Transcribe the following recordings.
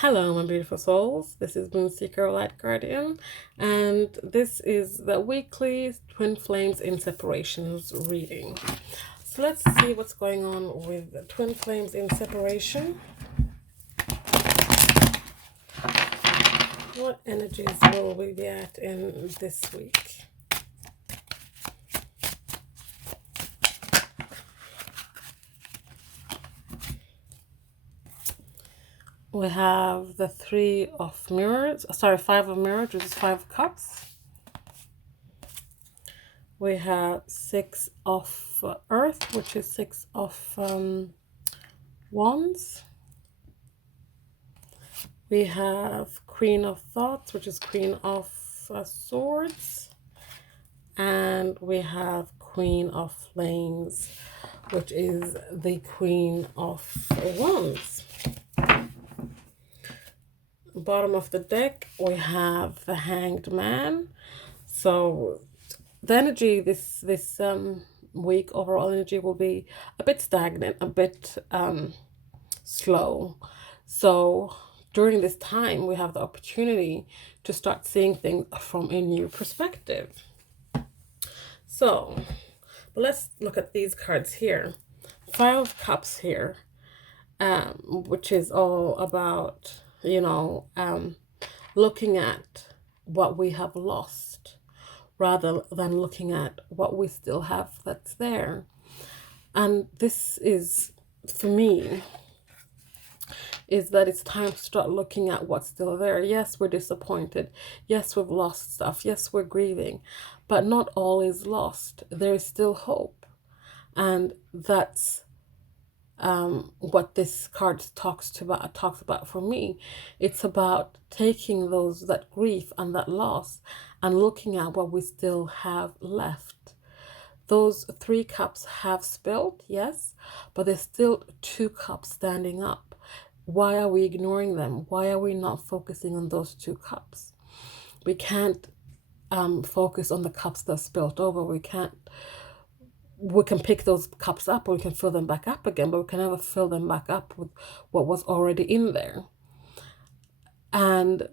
Hello, my beautiful souls. This is Moonseeker Light Guardian, and this is the weekly Twin Flames in Separations reading. So let's see what's going on with the Twin Flames in Separation. What energies will we be at in this week? We have the Five of Mirrors, which is 5 cups. We have Six of Earth, which is 6 of Wands. We have Queen of Thoughts, which is Queen of Swords. And we have Queen of Flames, which is the Queen of Wands. Bottom of the deck, we have the Hanged Man. So the energy this week, overall energy, will be a bit stagnant, a bit slow. So during this time, we have the opportunity to start seeing things from a new perspective. So let's look at these cards here. 5 of Cups here, which is all about, looking at what we have lost rather than looking at what we still have that's there. And this is, for me, is that it's time to start looking at what's still there. Yes, we're disappointed. Yes, we've lost stuff. Yes, we're grieving. But not all is lost. There is still hope. And that's what this card talks about for me. It's about taking that grief and that loss and looking at what we still have left. Those 3 cups have spilled, yes, but there's still 2 cups standing up. Why are we ignoring them? Why are we not focusing on those 2 cups? We can't focus on the cups that spilled over. We can pick those cups up, or we can fill them back up again, but we can never fill them back up with what was already in there. And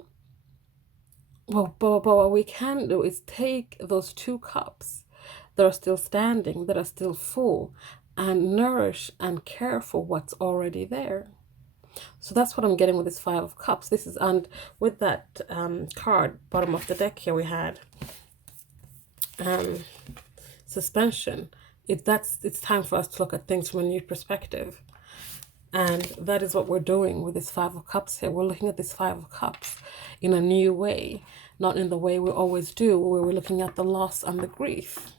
but what we can do is take those 2 cups that are still standing, that are still full, and nourish and care for what's already there. So that's what I'm getting with this 5 of Cups. And with that card, bottom of the deck here, we had suspension. It's time for us to look at things from a new perspective. And that is what we're doing with this 5 of Cups here. We're looking at this 5 of Cups in a new way, not in the way we always do, where we're looking at the loss and the grief.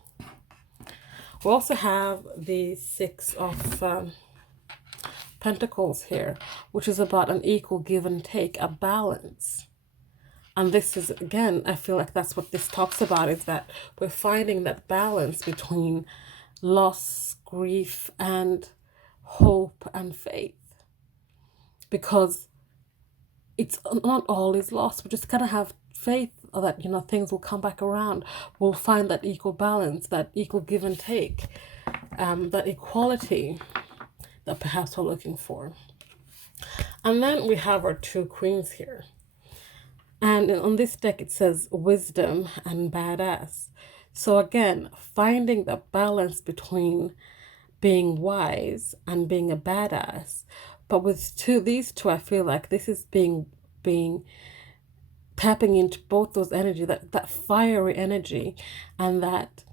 We also have the 6 of Pentacles here, which is about an equal give and take, a balance. And this is, again, I feel like that's what this talks about, is that we're finding that balance between loss, grief, and hope and faith. Because it's not all is lost. We just gotta have faith that, things will come back around. We'll find that equal balance, that equal give and take, that equality that perhaps we're looking for. And then we have our 2 queens here. And on this deck, it says wisdom and badass. So again, finding the balance between being wise and being a badass. But with these two, I feel like this is being tapping into both those energy, that fiery energy, and that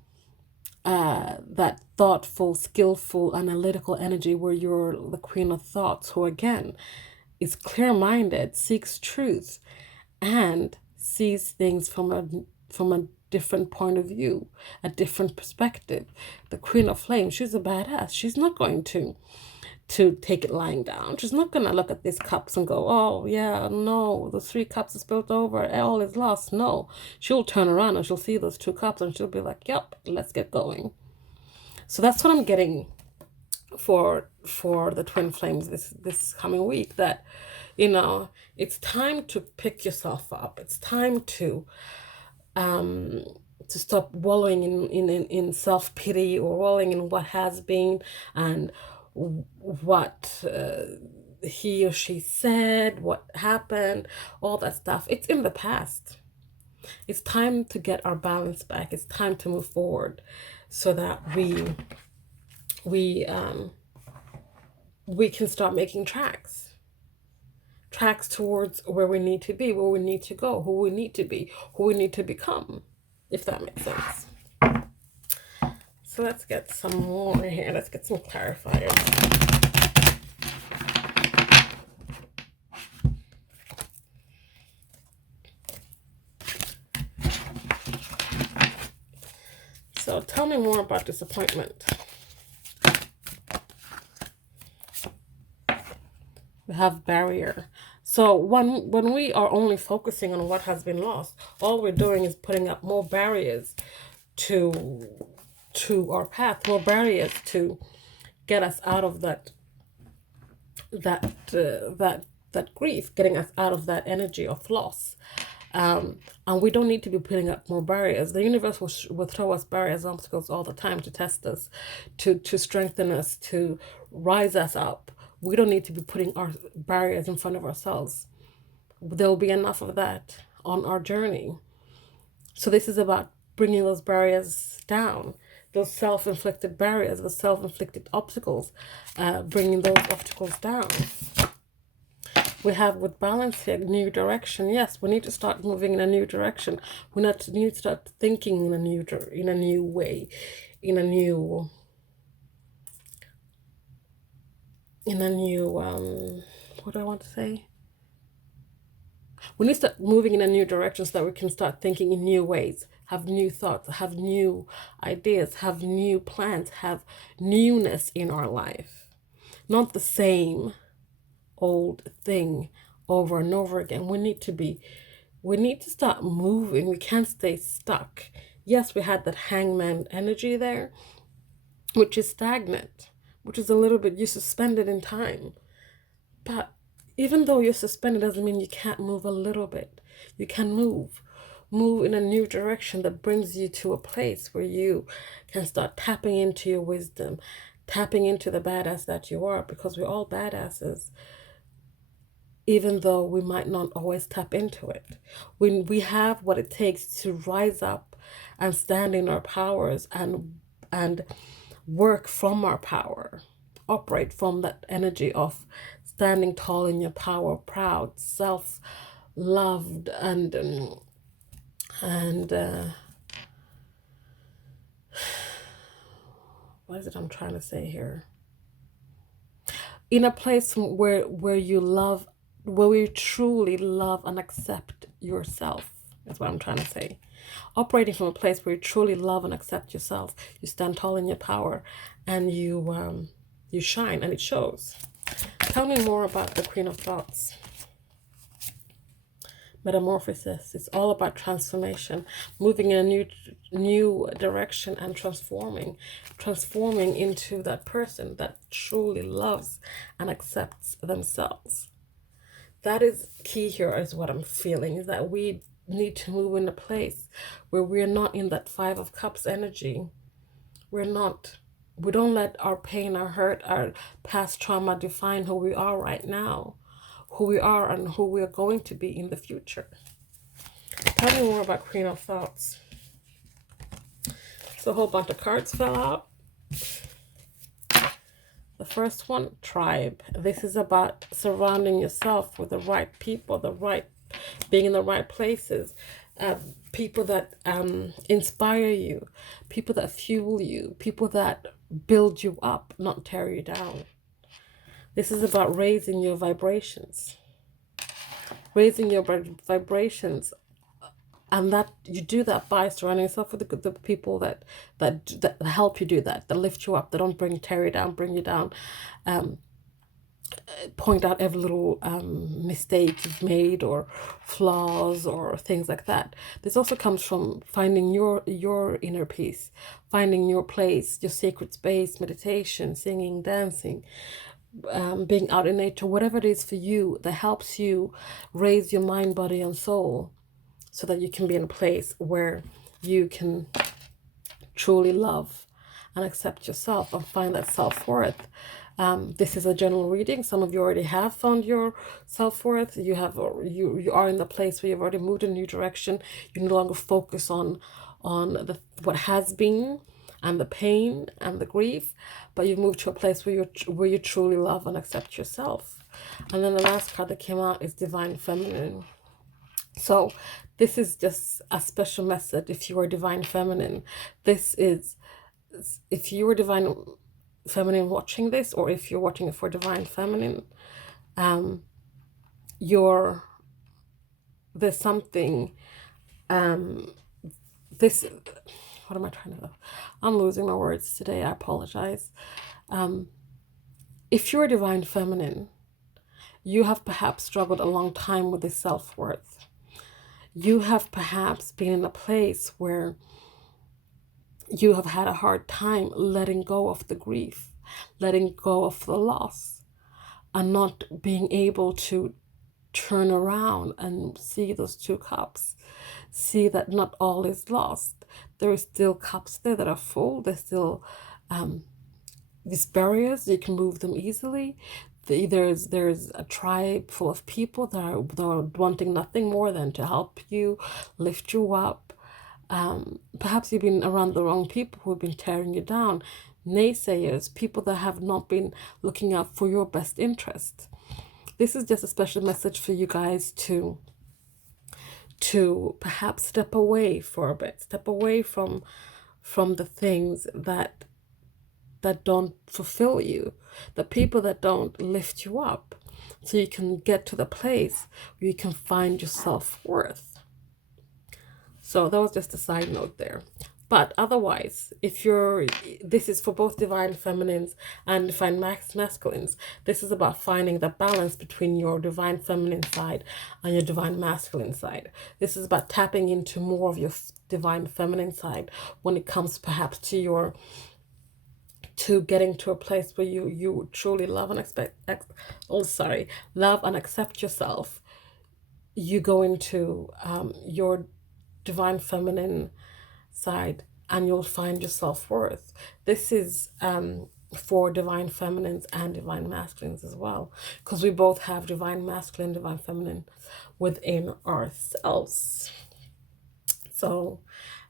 thoughtful, skillful, analytical energy, where you're the Queen of Thoughts, who again is clear-minded, seeks truth, and sees things from a different point of view, a different perspective. The Queen of Flames, she's a badass. She's not going to take it lying down. She's not going to look at these cups and go, oh yeah, no, the 3 cups are spilled over, all is lost. No, she'll turn around and she'll see those 2 cups and she'll be like, yep, let's get going. So that's what I'm getting for the Twin Flames this coming week, that it's time to pick yourself up. It's time to stop wallowing in self-pity, or wallowing in what has been and what he or she said, what happened, all that stuff. It's in the past. It's time to get our balance back. It's time to move forward so that we can start making tracks towards where we need to be, where we need to go, who we need to be, who we need to become, if that makes sense. So let's get some more here. Let's get some clarifiers. So tell me more about disappointment. We have barrier. So when we are only focusing on what has been lost, all we're doing is putting up more barriers to our path, more barriers to get us out of that grief, getting us out of that energy of loss. And we don't need to be putting up more barriers. The universe will throw us barriers, obstacles all the time to test us, to strengthen us, to rise us up. We don't need to be putting our barriers in front of ourselves. There will be enough of that on our journey. So this is about bringing those barriers down, those self-inflicted barriers, those self-inflicted obstacles, bringing those obstacles down. We have with balance here, new direction. Yes, we need to start moving in a new direction. We need to start thinking in a new way, in a new what do I want to say? We need to start moving in a new direction so that we can start thinking in new ways, have new thoughts, have new ideas, have new plans, have newness in our life. Not the same old thing over and over again. We need to start moving. We can't stay stuck. Yes, we had that hangman energy there, which is stagnant, which is a little bit, you're suspended in time. But even though you're suspended doesn't mean you can't move a little bit. You can move in a new direction that brings you to a place where you can start tapping into your wisdom, tapping into the badass that you are, because we're all badasses, even though we might not always tap into it. When we have what it takes to rise up and stand in our powers and work from our power, operate from that energy of standing tall in your power, proud, self-loved, and what is it I'm trying to say here? In a place where you love, where you truly love and accept yourself, is what I'm trying to say. Operating from a place where you truly love and accept yourself, you stand tall in your power, and you shine, and it shows. Tell me more about the Queen of Thoughts. Metamorphosis. It's all about transformation, moving in a new direction and transforming into that person that truly loves and accepts themselves. That is key here, is what I'm feeling, is that we need to move in a place where we're not in that Five of Cups energy. We don't let our pain, our hurt, our past trauma define who we are right now, who we are and who we are going to be in the future. Tell me more about Queen of Thoughts. So a whole bunch of cards fell out. The first one, tribe. This is about surrounding yourself with the right people, being in the right places, people that inspire you, people that fuel you, people that build you up, not tear you down. This is about raising your vibrations. Raising your vibrations. And that you do that by surrounding yourself with the people that help you do that lift you up, that don't tear you down, bring you down, point out every little mistake you've made or flaws or things like that. This also comes from finding your inner peace, finding your place, your sacred space, meditation, singing, dancing, being out in nature, whatever it is for you that helps you raise your mind, body, and soul, so that you can be in a place where you can truly love and accept yourself and find that self-worth. This is a general reading. Some of you already have found your self-worth. You are in the place where you've already moved in a new direction. You no longer focus on what has been and the pain and the grief, but you've moved to a place where you truly love and accept yourself. And then the last card that came out is Divine Feminine. So this is just a special message if you are Divine Feminine. This is, if you are Divine Feminine watching this, or if you're watching it for Divine Feminine, there's something, this, what am I trying to, I'm losing my words today, I apologize. If you're Divine Feminine, you have perhaps struggled a long time with this self-worth. You have perhaps been in a place where you have had a hard time letting go of the grief, letting go of the loss, and not being able to turn around and see those two cups, see that not all is lost. There is still cups there that are full. There's still these barriers, you can move them easily. There's a tribe full of people that are wanting nothing more than to help you, lift you up. Perhaps you've been around the wrong people who have been tearing you down, naysayers, people that have not been looking out for your best interest. This is just a special message for you guys to perhaps step away for a bit, step away from the things that don't fulfill you, the people that don't lift you up, so you can get to the place where you can find your self-worth. So that was just a side note there. But otherwise, this is for both Divine Feminines and Divine Masculines. This is about finding the balance between your Divine Feminine side and your Divine Masculine side. This is about tapping into more of your Divine Feminine side when it comes perhaps to getting to a place where you truly love and love and accept yourself. You go into your Divine Feminine side and you'll find your self-worth. This is for Divine Feminines and Divine Masculines as well, because we both have Divine Masculine, Divine Feminine within ourselves. So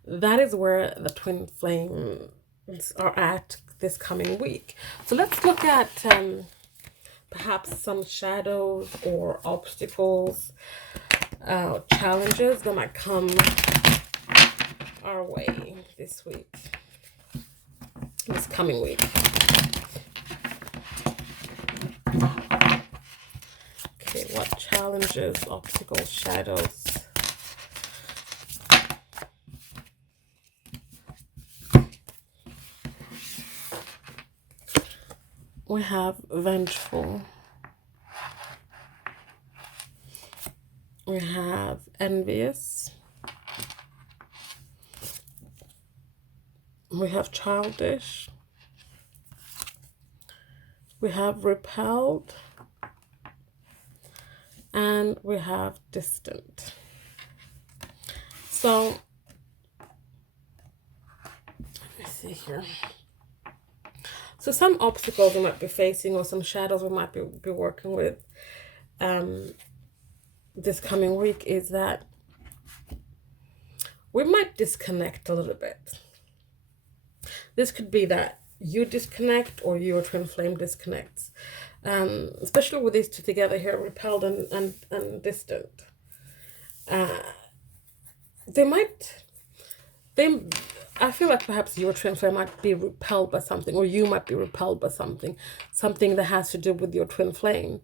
that is where the twin flames are at this coming week. So let's look at perhaps some shadows or obstacles, challenges that might come our way this coming week. Okay, what challenges, obstacles, shadows? We have vengeful. We have envious. We have childish. We have repelled. And we have distant. So, let me see here. So some obstacles we might be facing, or some shadows we might be working with this coming week, is that we might disconnect a little bit. This could be that you disconnect or your twin flame disconnects. Especially with these two together here, repelled and distant. I feel like perhaps your twin flame might be repelled by something, or you might be repelled by something that has to do with your twin flame,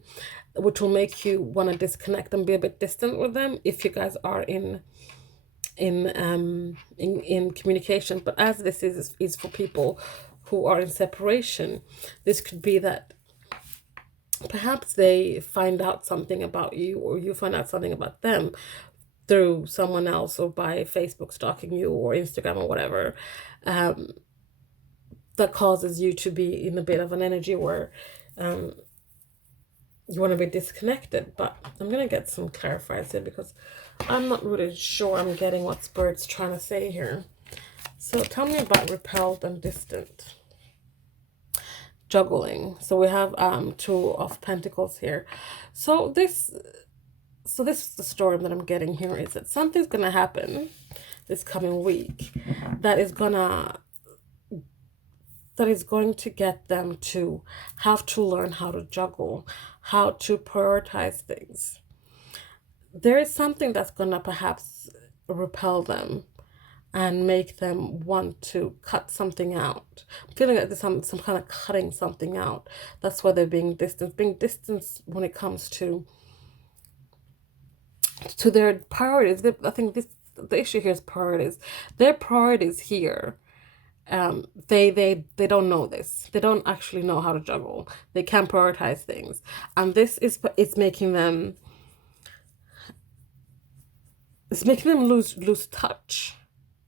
which will make you want to disconnect and be a bit distant with them if you guys are in communication. But as this is for people who are in separation, this could be that perhaps they find out something about you, or you find out something about them through someone else, or by Facebook stalking you, or Instagram, or whatever, that causes you to be in a bit of an energy where you want to be disconnected. But I'm going to get some clarifiers here, because I'm not really sure I'm getting what Spirit's trying to say here. So tell me about repelled and distant. juggling. So we have Two of Pentacles here. So this is the story that I'm getting here, is that something's gonna happen this coming week that is going to get them to have to learn how to juggle, how to prioritize things. There is something that's going to perhaps repel them and make them want to cut something out. I'm feeling like there's some kind of cutting something out. That's why they're being distanced. Being distanced when it comes to their priorities. I think the issue here is priorities. Their priorities here, they don't know this. They don't actually know how to juggle. They can't prioritize things, and this is making them. It's making them lose touch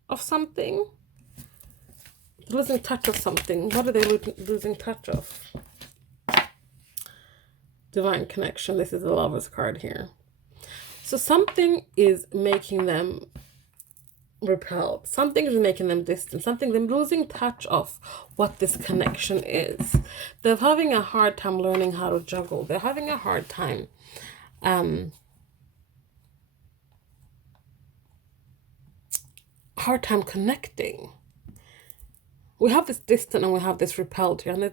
of something. Losing touch of something. What are they losing touch of? Divine connection. This is the Lover's card here. So something is making them repelled. Something is making them distant. Something, them losing touch of what this connection is. They're having a hard time learning how to juggle. They're having a hard time connecting. We have this distant and we have this repelled here, and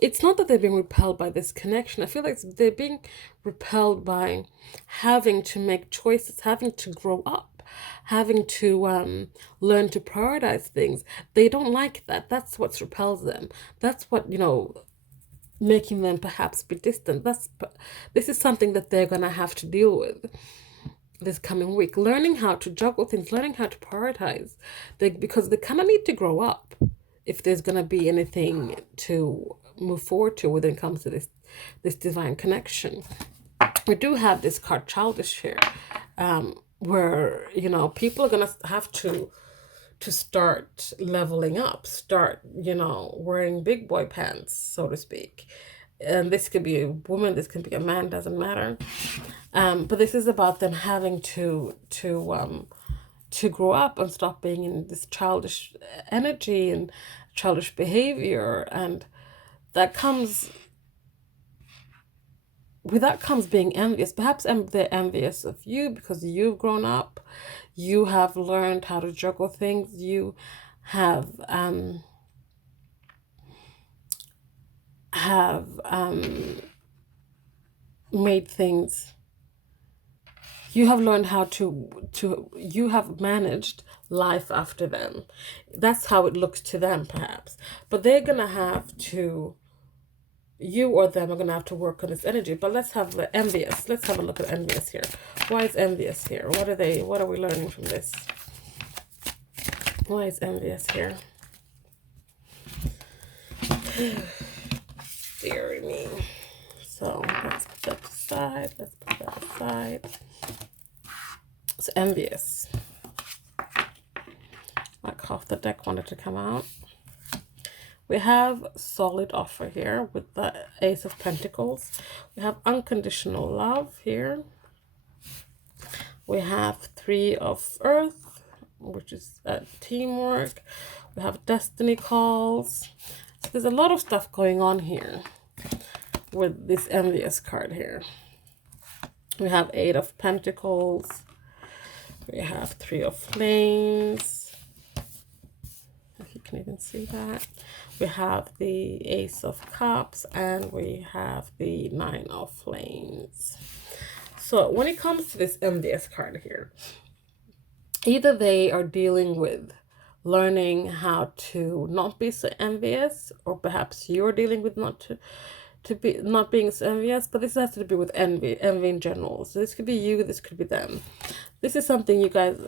it's not that they're being repelled by this connection. I feel like they're being repelled by having to make choices, having to grow up, having to learn to prioritize things. They don't like that. That's what repels them. That's what, making them perhaps be distant. This is something that they're going to have to deal with this coming week. Learning how to juggle things, learning how to prioritize. Because they kind of need to grow up if there's going to be anything to move forward to when it comes to this divine connection. We do have this card childish here, where people are gonna have to start leveling up, start wearing big boy pants, so to speak. And this could be a woman, this could be a man, doesn't matter. But this is about them having to grow up and stop being in this childish energy and childish behavior, and with that comes being envious. Perhaps they're envious of you because you've grown up, you have learned how to juggle things, you have made things. You have learned how you have managed life after them. That's how it looks to them, perhaps. But they're going to have to, you or them are going to have to work on this energy. But let's have the envious. Let's have a look at envious here. Why is envious here? What are we learning from this? Why is envious here? Dear me. So let's put that aside. Let's put that aside. It's envious. Like half the deck wanted to come out. We have solid offer here with the Ace of Pentacles. We have unconditional love here. We have Three of Earth, which is teamwork. We have destiny calls. So there's a lot of stuff going on here with this envious card here. We have Eight of Pentacles. We have Three of Flames. If you can even see that. We have the Ace of Cups, and we have the Nine of Flames. So when it comes to this envious card here, either they are dealing with learning how to not be so envious, or perhaps you're dealing with not being so envious. But this has to do with envy in general. So this could be you, this could be them. This is something you guys,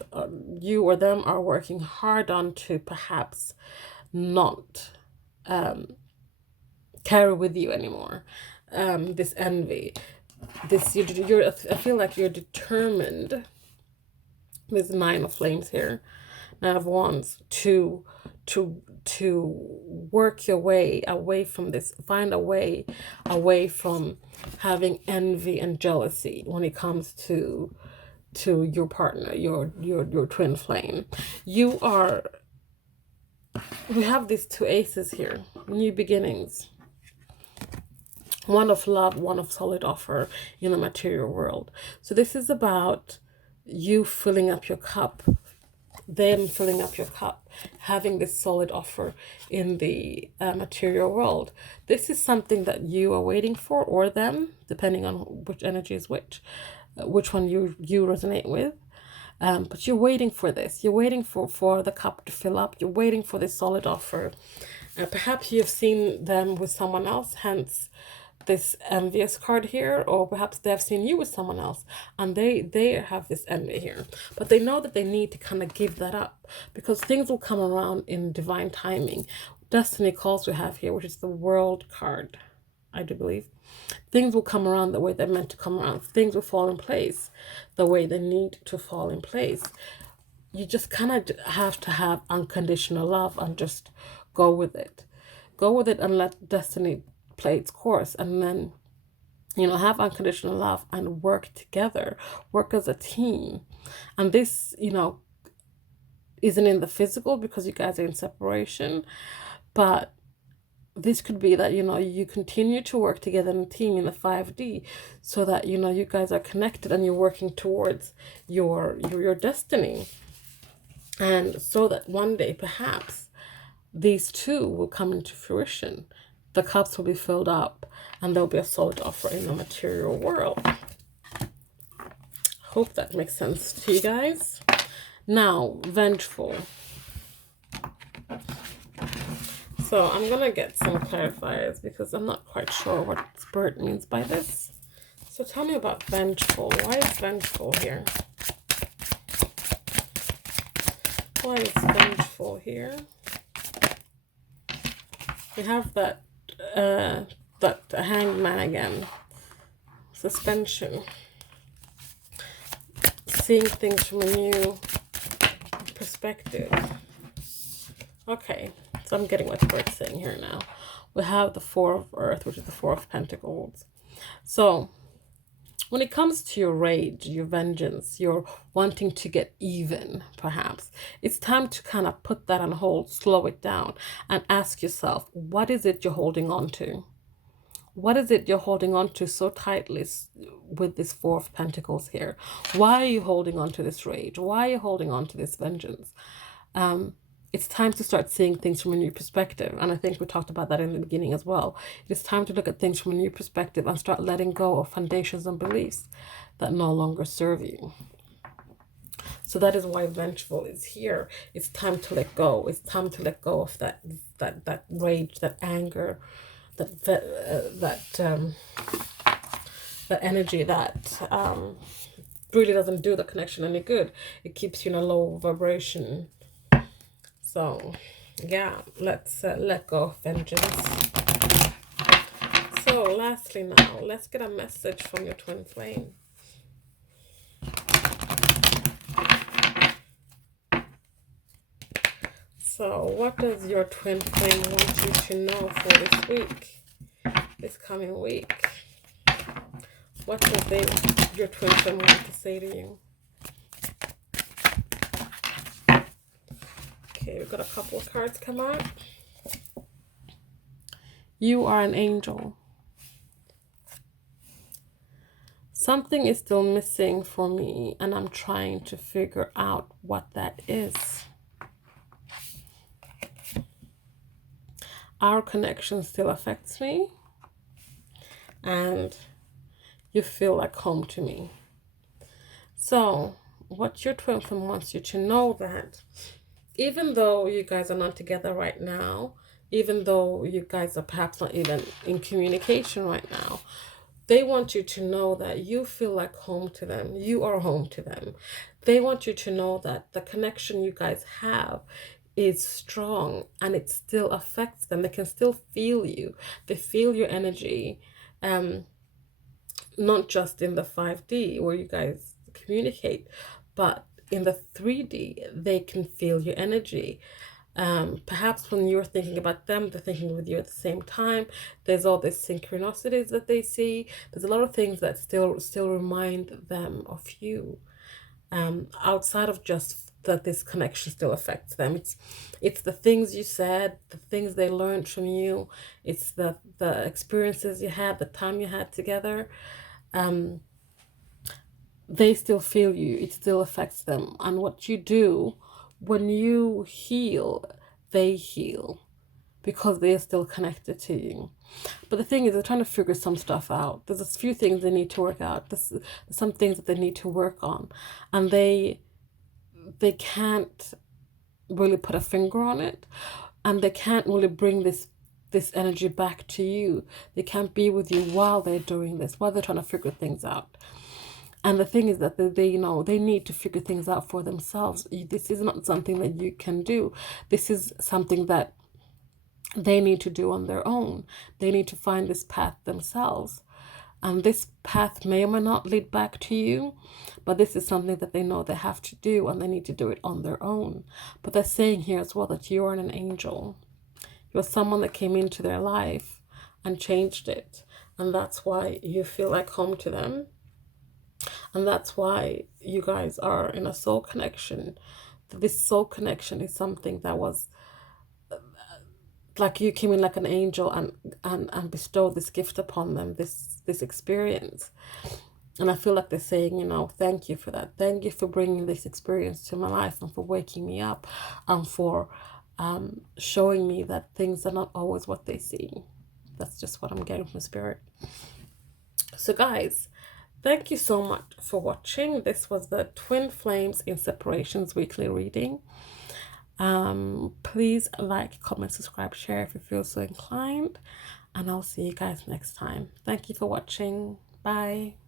you or them, are working hard on to perhaps not carry with you anymore. This envy, I feel like you're determined. There's Nine of Flames here, Nine of Wands, to work your way away from this, find a way away from having envy and jealousy when it comes to your partner, your twin flame. We have these two aces here, new beginnings. one of love, one of solid offer in the material world. So this is about you filling up your cup, them filling up your cup, having this solid offer in the material world. This is something that you are waiting for, or them, depending on which energy is which one you resonate with. But you're waiting for this. You're waiting for the cup to fill up. You're waiting for this solid offer. Perhaps you've seen them with someone else, hence this envious card here, or perhaps they have seen you with someone else and they have this envy here, but they know that they need to kind of give that up, because things will come around in divine timing. Destiny calls we have here, which is the World card, I do believe. Things will come around the way they're meant to come around. Things will fall in place the way they need to fall in place. You just kind of have to have unconditional love and just go with it. Go with it and let destiny play its course, and then, you know, have unconditional love and work together, work as a team. And this, you know, isn't in the physical because you guys are in separation, but this could be that, you know, you continue to work together in a team in the 5D, so that, you know, you guys are connected and you're working towards your destiny. And so that one day perhaps these two will come into fruition. The cups will be filled up and there'll be a solid offer in the material world. Hope that makes sense to you guys. Now, vengeful. So I'm going to get some clarifiers because I'm not quite sure what Spirit means by this. So tell me about vengeful. Why is vengeful here? Why is vengeful here? We have that hangman again. Suspension. Seeing things from a new perspective. Okay, so I'm getting what Spirit's saying here now. We have the Four of Earth, which is the Four of Pentacles. So when it comes to your rage, your vengeance, your wanting to get even, perhaps, it's time to kind of put that on hold, slow it down, and ask yourself, what is it you're holding on to? What is it you're holding on to so tightly with this Four of Pentacles here? Why are you holding on to this rage? Why are you holding on to this vengeance? It's time to start seeing things from a new perspective. And I think we talked about that in the beginning as well. It's time to look at things from a new perspective and start letting go of foundations and beliefs that no longer serve you. So that is why vengeful is here. It's time to let go. It's time to let go of that rage, that anger, that energy that really doesn't do the connection any good. It keeps you in a low vibration. So, yeah, let's let go of vengeance. So, lastly now, let's get a message from your twin flame. So, what does your twin flame want you to know for this week, this coming week? What does your twin flame want to say to you? Okay, we've got a couple of cards come out. You are an angel. Something is still missing for me, and I'm trying to figure out what that is. Our connection still affects me, and you feel like home to me. So, what your twin flame wants you to know that even though you guys are not together right now, even though you guys are perhaps not even in communication right now, they want you to know that you feel like home to them. You are home to them. They want you to know that the connection you guys have is strong and it still affects them. They can still feel you. They feel your energy, not just in the 5D where you guys communicate, but in the 3D, they can feel your energy. Perhaps when you're thinking about them, they're thinking with you at the same time. There's all these synchronicities that they see. There's a lot of things that still remind them of you. Outside of just that this connection still affects them. It's the things you said, the things they learned from you, it's the experiences you had, the time you had together. Um, they still feel you. It still affects them. And what you do when you heal, they heal because they are still connected to you. But the thing is, they're trying to figure some stuff out. There's a few things they need to work out. There's some things that they need to work on, and they can't really put a finger on it, and they can't really bring this energy back to you. They can't be with you while they're doing this, while they're trying to figure things out. And the thing is that they they need to figure things out for themselves. This is not something that you can do. This is something that they need to do on their own. They need to find this path themselves. And this path may or may not lead back to you, but this is something that they know they have to do, and they need to do it on their own. But they're saying here as well that you are an angel. You're someone that came into their life and changed it. And that's why you feel like home to them. And that's why you guys are in a soul connection. This soul connection is something that was like you came in like an angel and bestowed this gift upon them, this experience. And I feel like they're saying, thank you for that. Thank you for bringing this experience to my life, and for waking me up, and for showing me that things are not always what they seem. That's just what I'm getting from Spirit. So guys, thank you so much for watching. This was the Twin Flames in Separations weekly reading. Please like, comment, subscribe, share if you feel so inclined, and I'll see you guys next time. Thank you for watching. Bye.